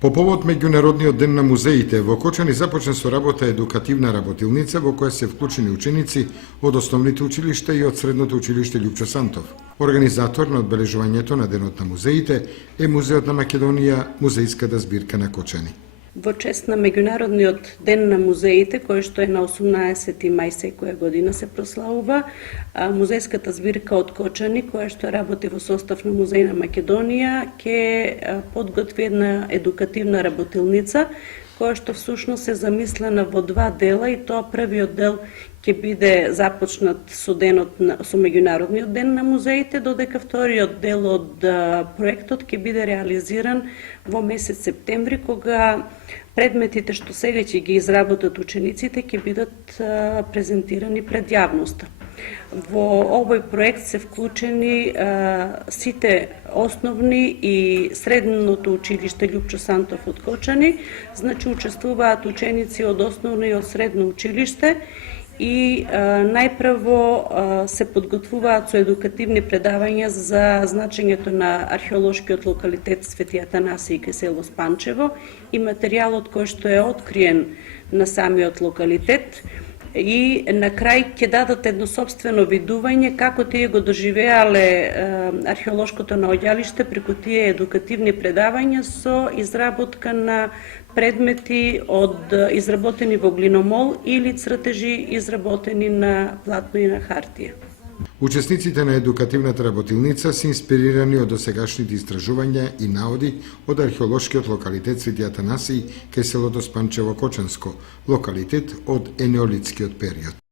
По повод Меѓународниот ден на музеите, во Кочани започна со работа едукативна работилница во која се вклучени ученици од основните училишта и од средното училиште Љупчо Сантов. Организатор на одбележувањето на Денот на музеите е Музеот на Македонија, музејската збирка на Кочани. Во чест на Меѓународниот ден на музеите, кој што е на 18 мај секоја година се прославува, музејската збирка од Кочани, која што работи во состав на Музеј на Македонија, ќе подготви една едукативна работилница, која што всушност е замислена во два дела, и тоа првиот дел ќе биде започнат со Меѓународниот ден на музеите, додека вториот дел од проектот ќе биде реализиран во месец септември, кога предметите што сега ќе ги изработат учениците ќе бидат презентирани пред јавноста. Во овој проект се вклучени сите основни и средното училиште Љупчо Сантов од Кочани, значи учествуваат ученици од основно и од средно училиште, и најпрво се подготвуваат со едукативни предавања за значењето на археолошкиот локалитет Свети Атанасиј кај село Спанчево и материјалот кој што е откриен на самиот локалитет, и на крај ќе дадат едно сопствено видување како тие го доживеале археолошкото наоѓалиште преку тие едукативни предавања со изработка на предмети изработени во глиномол или цртежи изработени на платно и на хартија. Учесниците на едукативната работилница се инспирирани од досегашните истражувања и наоди од археолошкиот локалитет Свети Атанасиј кај селото Спанчево Кочанско, локалитет од енеолитскиот период.